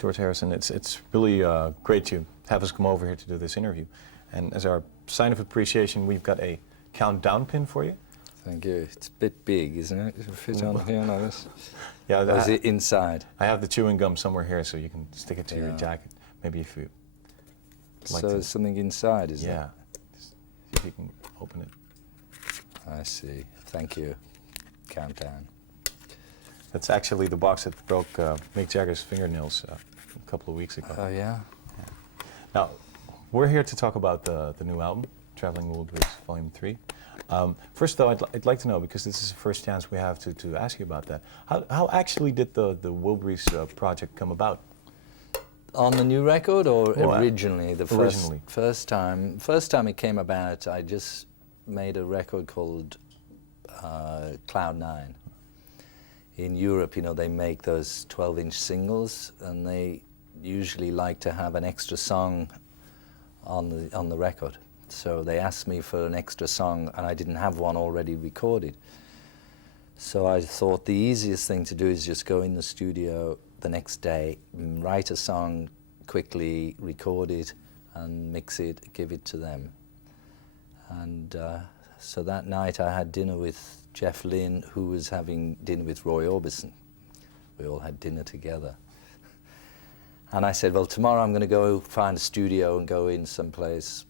George Harrison, it's really great to have us come over here to do this interview. And as our sign of appreciation, we've got a countdown pin for you. Thank you. It's a bit big, isn't it? Does it fit on here like this? Yeah. Or is it inside? I have the chewing gum somewhere here, so you can stick it to your jacket. Maybe if you like so there's something inside, is there? Yeah. See if you can open it. I see. Thank you. Countdown. That's actually the box that broke Mick Jagger's fingernails a couple of weeks ago. Oh, yeah? Now, we're here to talk about the new album, Traveling Wilburys Volume 3. First, though, I'd like to know, because this is the first chance we have to ask you about that, how actually did the Wilburys project come about? On the new record, or originally? Originally. First time it came about, I just made a record called Cloud 9. In Europe, you know, they make those 12-inch singles, and they usually like to have an extra song on the record. So they asked me for an extra song, and I didn't have one already recorded. So I thought the easiest thing to do is just go in the studio the next day, write a song quickly, record it, and mix it, give it to them. And so that night I had dinner with Jeff Lynne, who was having dinner with Roy Orbison. We all had dinner together. And I said, well, tomorrow I'm going to go find a studio and go in someplace,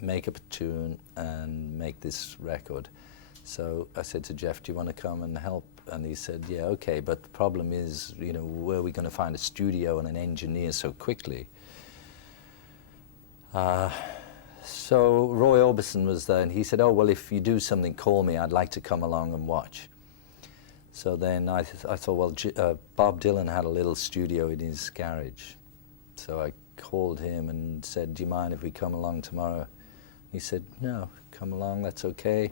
make up a tune, and make this record. So I said to Jeff, do you want to come and help? And he said, yeah, okay, but the problem is, you know, where are we going to find a studio and an engineer so quickly? So Roy Orbison was there, and he said, oh, well, if you do something, call me. I'd like to come along and watch. So then I thought, well, Bob Dylan had a little studio in his garage. So I called him and said, do you mind if we come along tomorrow? He said, no, come along, that's okay.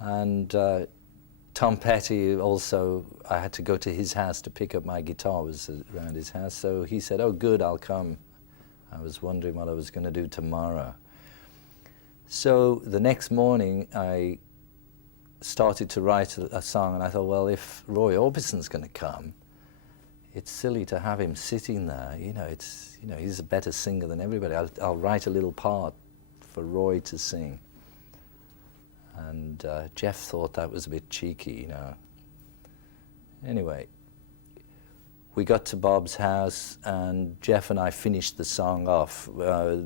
And Tom Petty also, I had to go to his house to pick up my guitar, was around his house. So he said, oh, good, I'll come. I was wondering what I was going to do tomorrow. So the next morning, I started to write a song, and I thought, well, if Roy Orbison's going to come, it's silly to have him sitting there. You know, he's a better singer than everybody. I'll write a little part for Roy to sing. And Jeff thought that was a bit cheeky, you know. Anyway, we got to Bob's house, and Jeff and I finished the song off,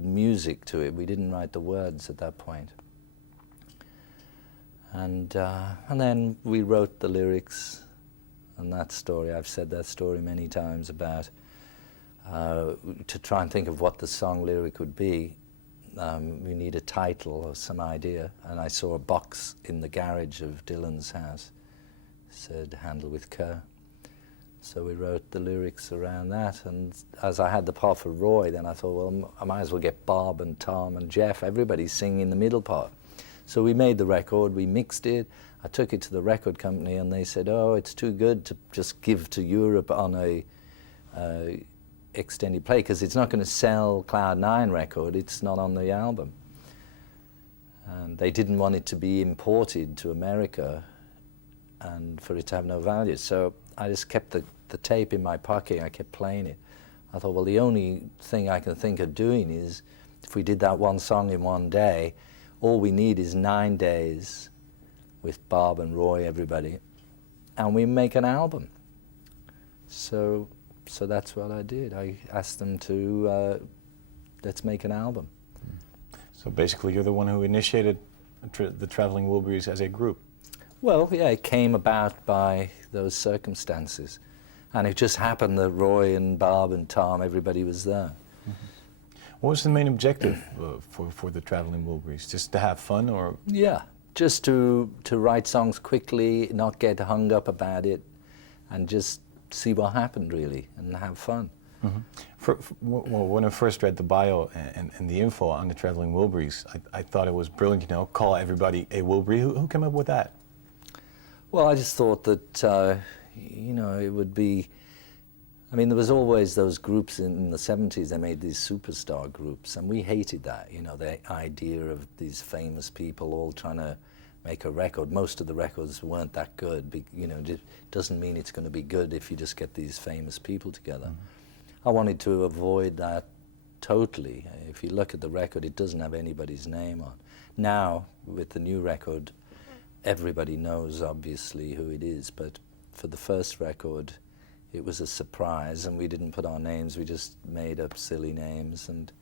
music to it. We didn't write the words at that point. And then we wrote the lyrics, and that story, I've said that story many times about, to try and think of what the song lyric would be, we need a title or some idea, and I saw a box in the garage of Dylan's house, said, handle with care. So we wrote the lyrics around that, and as I had the part for Roy, then I thought, well, I might as well get Bob and Tom and Jeff, everybody singing the middle part. So we made the record, we mixed it, I took it to the record company, and they said, oh, it's too good to just give to Europe on a extended play, because it's not going to sell Cloud 9 record, it's not on the album. And they didn't want it to be imported to America and for it to have no value. So I just kept the tape in my pocket, I kept playing it. I thought, well, the only thing I can think of doing is, if we did that one song in one day, all we need is 9 days with Bob and Roy, everybody, and we make an album. So that's what I did. I asked them to, let's make an album. So basically you're the one who initiated the Traveling Wilburys as a group. Well, yeah, it came about by those circumstances. And it just happened that Roy and Bob and Tom, everybody was there. Mm-hmm. What was the main objective for the Traveling Wilburys? Just to have fun, or? Yeah, just to write songs quickly, not get hung up about it, and just see what happened, really, and have fun. Mm-hmm. Well, when I first read the bio and the info on the Traveling Wilburys, I thought it was brilliant, you know, call everybody a Wilbury. Who came up with that? Well, I just thought that, you know, it would be, I mean, there was always those groups in the 70s, they made these superstar groups, and we hated that, you know, the idea of these famous people all trying to make a record. Most of the records weren't that good, you know, it doesn't mean it's going to be good if you just get these famous people together. Mm-hmm. I wanted to avoid that totally. If you look at the record, it doesn't have anybody's name on. Now, with the new record, everybody knows, obviously, who it is, but for the first record, it was a surprise, and we didn't put our names, we just made up silly names, and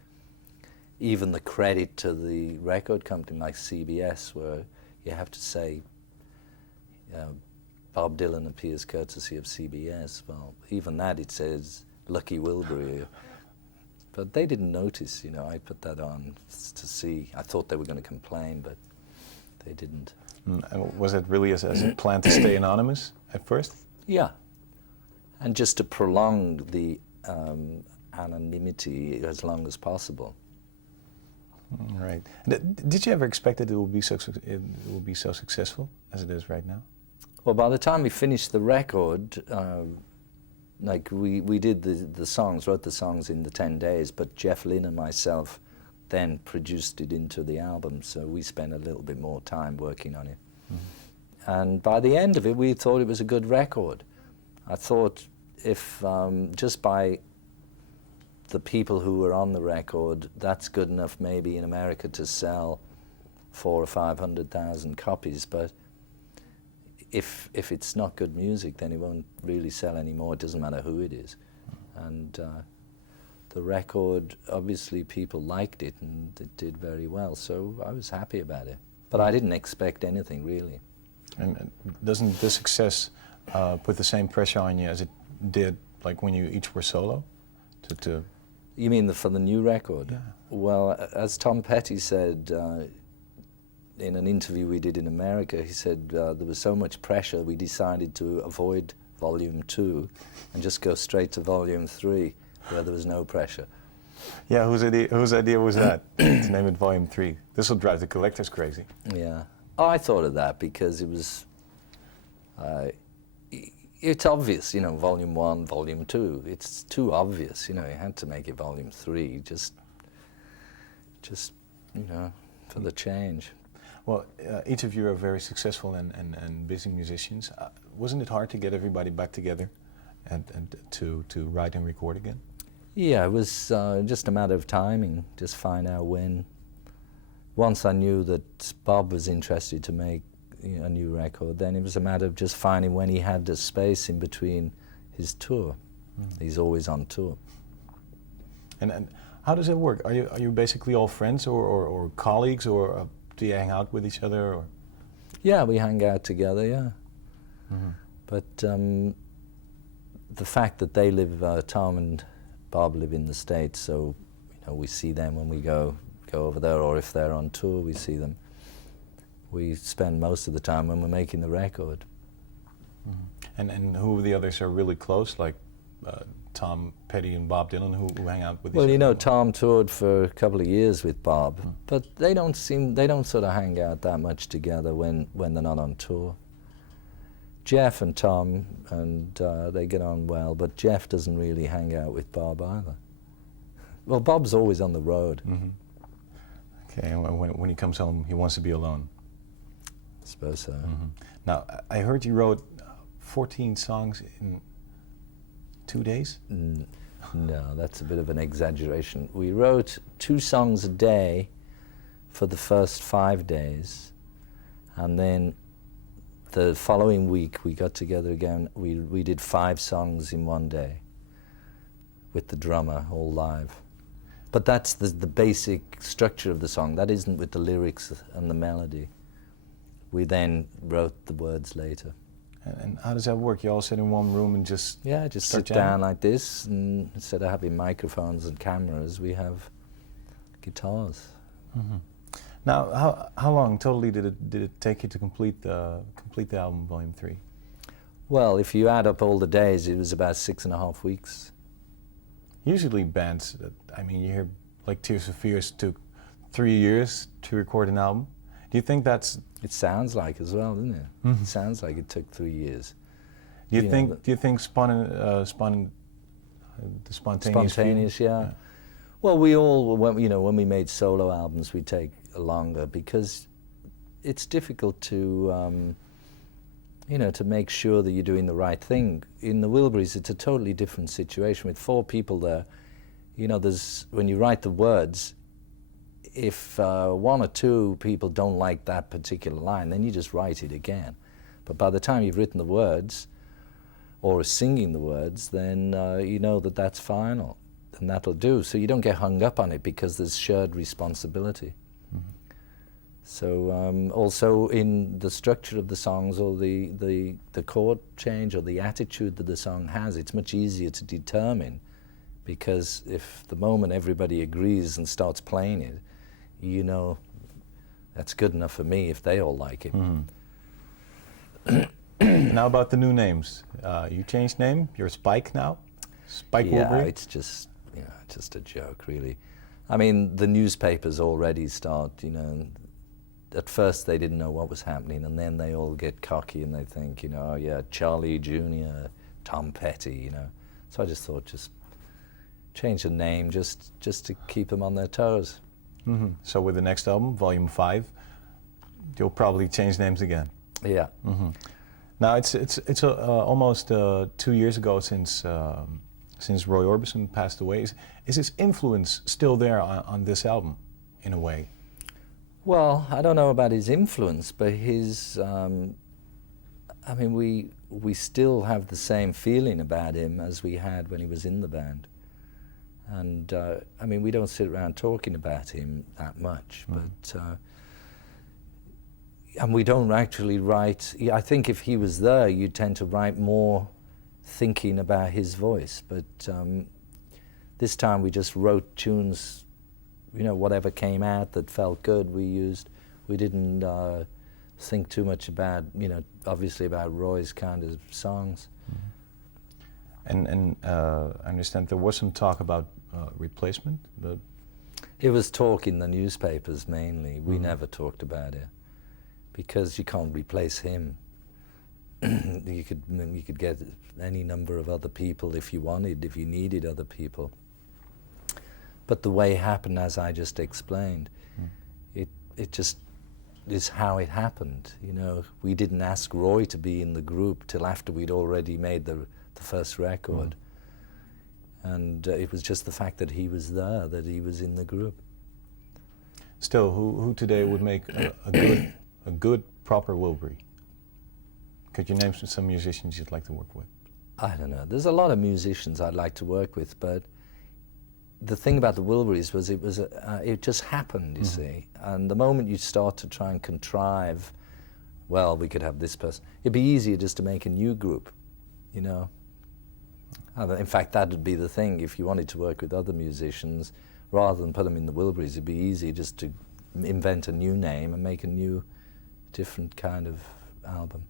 even the credit to the record company like CBS, where you have to say, Bob Dylan appears courtesy of CBS. Well, even that it says Lucky Wilbury. But they didn't notice, you know, I put that on to see. I thought they were going to complain, but they didn't. And was it really as a plan to stay anonymous at first? Yeah. And just to prolong the anonymity as long as possible. Right. Did you ever expect that it will be so successful as it is right now? Well, by the time we finished the record, like we did the songs, wrote the songs in the 10 days, but Jeff Lynne and myself then produced it into the album, so we spent a little bit more time working on it. Mm-hmm. And by the end of it, we thought it was a good record. I thought if just by the people who were on the record, that's good enough maybe in America to sell 400,000 or 500,000 copies, but if it's not good music, then it won't really sell anymore. It doesn't matter who it is. And the record, obviously people liked it and it did very well, so I was happy about it. But I didn't expect anything, really. And doesn't the success put the same pressure on you as it did like when you each were solo? You mean for the new record? Yeah. Well, as Tom Petty said in an interview we did in America, he said there was so much pressure we decided to avoid Volume 2 and just go straight to Volume 3 where there was no pressure. Yeah, whose idea was that, to name it Volume 3? This will drive the collectors crazy. Yeah. Oh, I thought of that because it was, it's obvious, you know, Volume 1, Volume 2. It's too obvious, you know, you had to make it Volume 3, just you know, for the change. Well, each of you are very successful and busy musicians. Wasn't it hard to get everybody back together and to write and record again? Yeah, it was just a matter of timing, just find out when. Once I knew that Bob was interested to make a new record, then it was a matter of just finding when he had the space in between his tour. He's always on tour. And how does it work? Are you basically all friends or colleagues, or do you hang out with each other? Or? Yeah, we hang out together, yeah. Mm-hmm. But the fact that they live, Tom and Bob live in the States, so you know we see them when we go over there, or if they're on tour, we see them. We spend most of the time when we're making the record. Mm-hmm. And who the others are really close, like Tom Petty and Bob Dylan, who hang out with each other? Well, you know, Tom toured for a couple of years with Bob, but they don't sort of hang out that much together when they're not on tour. Jeff and Tom, and they get on well, but Jeff doesn't really hang out with Bob either. Well, Bob's always on the road. Mm-hmm. Okay, and when he comes home, he wants to be alone. I suppose so. Mm-hmm. Now, I heard you wrote 14 songs in 2 days? No, that's a bit of an exaggeration. We wrote 2 songs a day for the first 5 days, and then the following week we got together again. We did 5 songs in one day with the drummer, all live. But that's the basic structure of the song. That isn't with the lyrics and the melody. We then wrote the words later. And how does that work? You all sit in one room and just sit down like this, and instead of having microphones and cameras, we have guitars. Mm-hmm. Now, how long totally did it take you to complete the album, Volume 3? Well, if you add up all the days, it was about 6.5 weeks. Usually bands, I mean, you hear like Tears for Fears took 3 years to record an album. Do you think that's... It sounds like as well, doesn't it? Mm-hmm. It sounds like it took 3 years. Do you think spontaneous? Yeah. Well, we all, when we made solo albums, we take longer because it's difficult to, you know, to make sure that you're doing the right thing. In the Wilburys, it's a totally different situation with 4 people there. You know, when you write the words, if 1 or 2 people don't like that particular line, then you just write it again. But by the time you've written the words, or are singing the words, then you know that that's final, and that'll do. So you don't get hung up on it because there's shared responsibility. So also in the structure of the songs, or the chord change, or the attitude that the song has, it's much easier to determine, because if the moment everybody agrees and starts playing it, you know that's good enough for me if they all like it. Now about the new names. You changed name. You're Spike now. Spike Yeah, Wilbury. it's just, you know, just a joke, really. I mean, the newspapers already start, you know. At first they didn't know what was happening, and then they all get cocky and they think, you know, oh yeah, Charlie Jr., Tom Petty, you know. So I just thought, just change the name just to keep them on their toes. So with the next album, Volume 5, you'll probably change names again. Yeah. Now it's almost 2 years ago since Roy Orbison passed away. Is his influence still there on this album, in a way? Well, I don't know about his influence, but his, I mean, we still have the same feeling about him as we had when he was in the band. And, I mean, we don't sit around talking about him that much, but, and we don't actually write, I think if he was there, you'd tend to write more thinking about his voice, but this time we just wrote tunes, you know, whatever came out that felt good, we used. We didn't think too much about, you know, obviously about Roy's kind of songs. And I understand there was some talk about replacement, but... It was talk in the newspapers mainly. We never talked about it, because you can't replace him. You could get any number of other people if you wanted, if you needed other people. But the way it happened, as I just explained, it just is how it happened. You know, we didn't ask Roy to be in the group till after we'd already made the first record. And it was just the fact that he was there, that he was in the group. Still, who today would make a good proper Wilbury? Could you name some musicians you'd like to work with? I don't know. There's a lot of musicians I'd like to work with, but the thing about the Wilburys was it just happened, you see. And the moment you start to try and contrive, well, we could have this person, it'd be easier just to make a new group, you know. In fact, that would be the thing. If you wanted to work with other musicians, rather than put them in the Wilburys, it'd be easier just to invent a new name and make a new, different kind of album.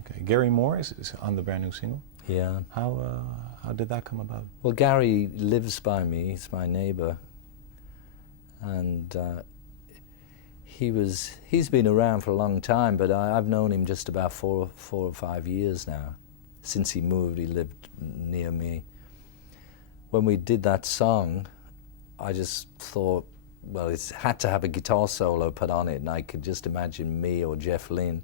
Okay, Gary Moore is on the brand new single. Yeah. How did that come about? Well, Gary lives by me. He's my neighbour, and he's been around for a long time. But I've known him just about four or 5 years now. Since he moved, he lived near me. When we did that song, I just thought, well, it had to have a guitar solo put on it, and I could just imagine me or Jeff Lynne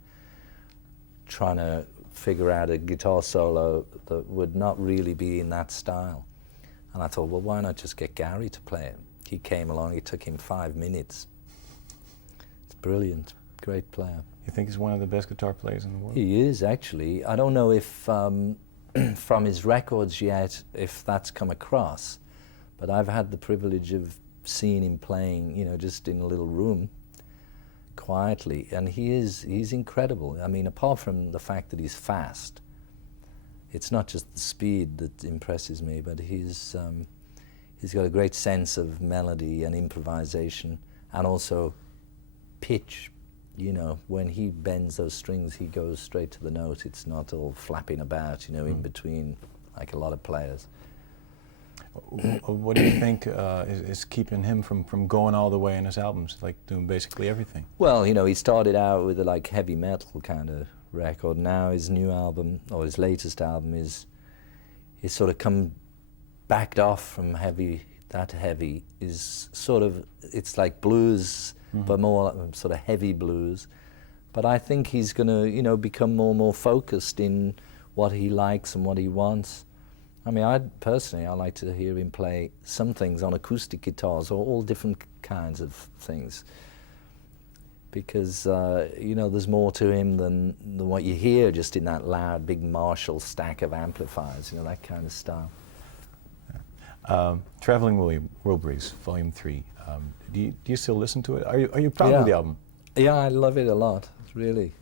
trying to figure out a guitar solo that would not really be in that style. And I thought, well, why not just get Gary to play it? He came along, it took him 5 minutes. It's brilliant, great player. You think he's one of the best guitar players in the world? He is, actually. I don't know if from his records yet, if that's come across, but I've had the privilege of seeing him playing, you know, just in a little room, quietly, and he's incredible. I mean, apart from the fact that he's fast, it's not just the speed that impresses me, but he's got a great sense of melody and improvisation, and also pitch. You know, when he bends those strings, he goes straight to the note. It's not all flapping about, you know, in between, like a lot of players. What do you think is keeping him from going all the way in his albums, like doing basically everything? Well, you know, he started out with a like heavy metal kind of record. Now his new album, or his latest album, is sort of backed off from heavy. That heavy is sort of, it's like blues, but more sort of heavy blues. But I think he's going to, you know, become more and more focused in what he likes and what he wants. I mean, I like to hear him play some things on acoustic guitars or all different kinds of things. Because, you know, there's more to him than what you hear just in that loud, big Marshall stack of amplifiers, you know, that kind of style. Traveling Wilburys, Volume 3. Do you still listen to it? Are you proud of the album? Yeah, I love it a lot, really.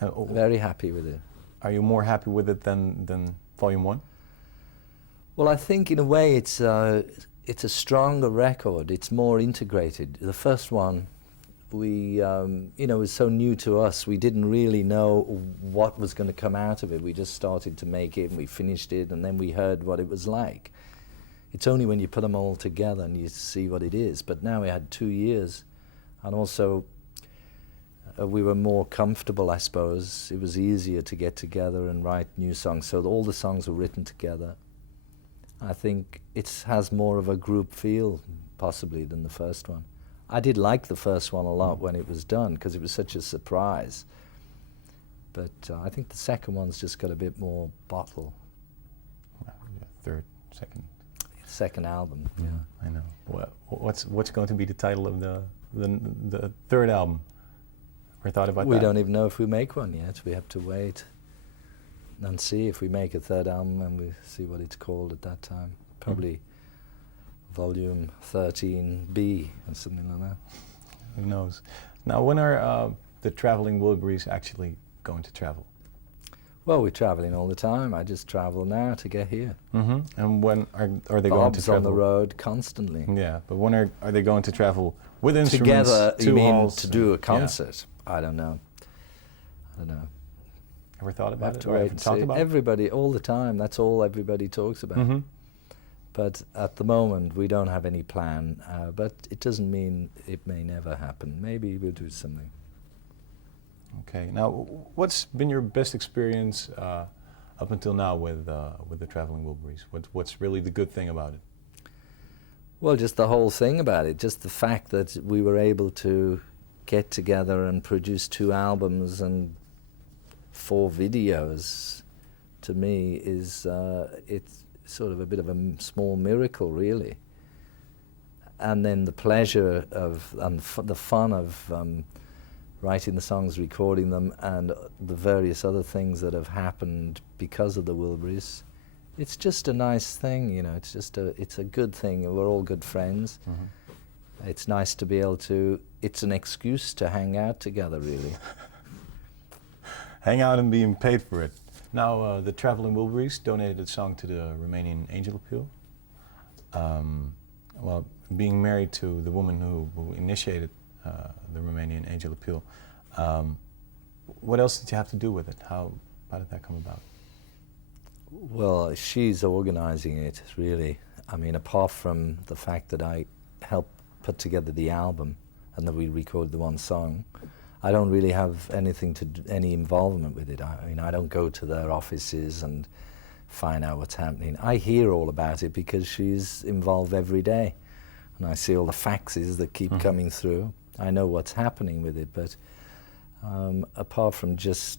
Very happy with it. Are you more happy with it than Volume 1? Well, I think in a way it's a stronger record. It's more integrated. The first one, we, you know, was so new to us. We didn't really know what was going to come out of it. We just started to make it and we finished it and then we heard what it was like. It's only when you put them all together and you see what it is. But now we had 2 years and also we were more comfortable, I suppose. It was easier to get together and write new songs. So all the songs were written together. I think it has more of a group feel, possibly, than the first one. I did like the first one a lot when it was done, because it was such a surprise. But I think the second one's just got a bit more bottle. Second album, yeah. I know. What's going to be the title of the third album? Ever thought about that? We don't even know if we make one yet. We have to wait and see if we make a third album, and we see what it's called at that time. Probably Volume 13B or something like that. Who knows? Now, when are the Traveling Wilburys actually going to travel? Well, we're traveling all the time. I just travel now to get here. And when are they going to travel? On the road constantly. Yeah, but when are they going to travel with instruments? Together, you mean halls, to do a concert? Yeah. I don't know. Ever thought about it? To wait and see. Everybody, all the time. That's all everybody talks about. But at the moment, we don't have any plan. But it doesn't mean it may never happen. Maybe we'll do something. Okay. Now, what's been your best experience up until now with the Traveling Wilburys? What's really the good thing about it? Well, just the whole thing about it. Just the fact that we were able to get together and produce 2 albums and 4 videos, to me, is it's sort of a bit of a small miracle, really. And then the pleasure of and the fun of writing the songs, recording them, and the various other things that have happened because of the Wilburys. It's just a nice thing, you know. It's a good thing. We're all good friends. It's nice to be able to. It's an excuse to hang out together, really. Hang out and being paid for it. Now, the Traveling Wilburys donated a song to the Romanian Angel Appeal. Well, being married to the woman who initiated the Romanian Angel Appeal, what else did you have to do with it? How did that come about? Well, she's organizing it, really. I mean, apart from the fact that I helped put together the album and that we recorded the one song, I don't really have any involvement with it. I mean, I don't go to their offices and find out what's happening. I hear all about it because she's involved every day, and I see all the faxes that keep coming through. I know what's happening with it, but apart from just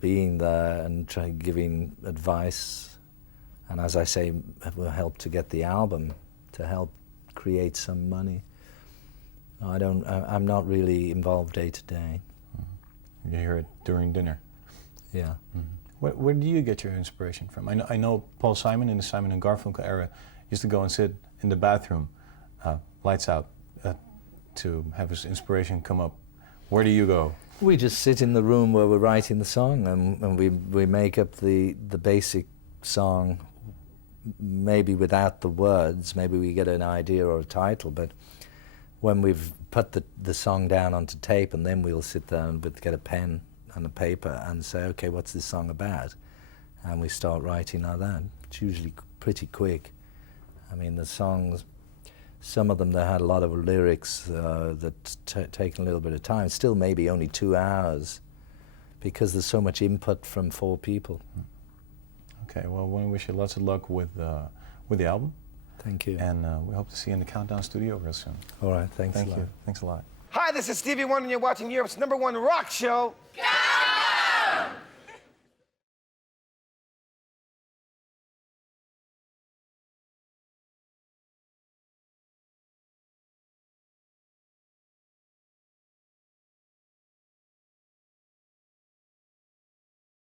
being there and giving advice, and as I say, will help to get the album, to help create some money. I'm not really involved day to day. You hear it during dinner. Yeah. Where do you get your inspiration from? I know Paul Simon in the Simon and Garfunkel era used to go and sit in the bathroom, lights out, to have his inspiration come up. Where do you go? We just sit in the room where we're writing the song, and we make up the basic song, maybe without the words. Maybe we get an idea or a title, but when we've put the song down onto tape, and then we'll sit down and get a pen and a paper and say, okay, what's this song about? And we start writing like that. It's usually pretty quick. I mean, the songs, some of them, they had a lot of lyrics that taken a little bit of time. Still maybe only 2 hours, because there's so much input from 4 people. Okay, well, we wish you lots of luck with the album. Thank you. And we hope to see you in the Countdown studio real soon. All right, thanks a lot. Thank you. Thanks a lot. Hi! Hi, this is Stevie Wonder, and you're watching Europe's #1 rock show.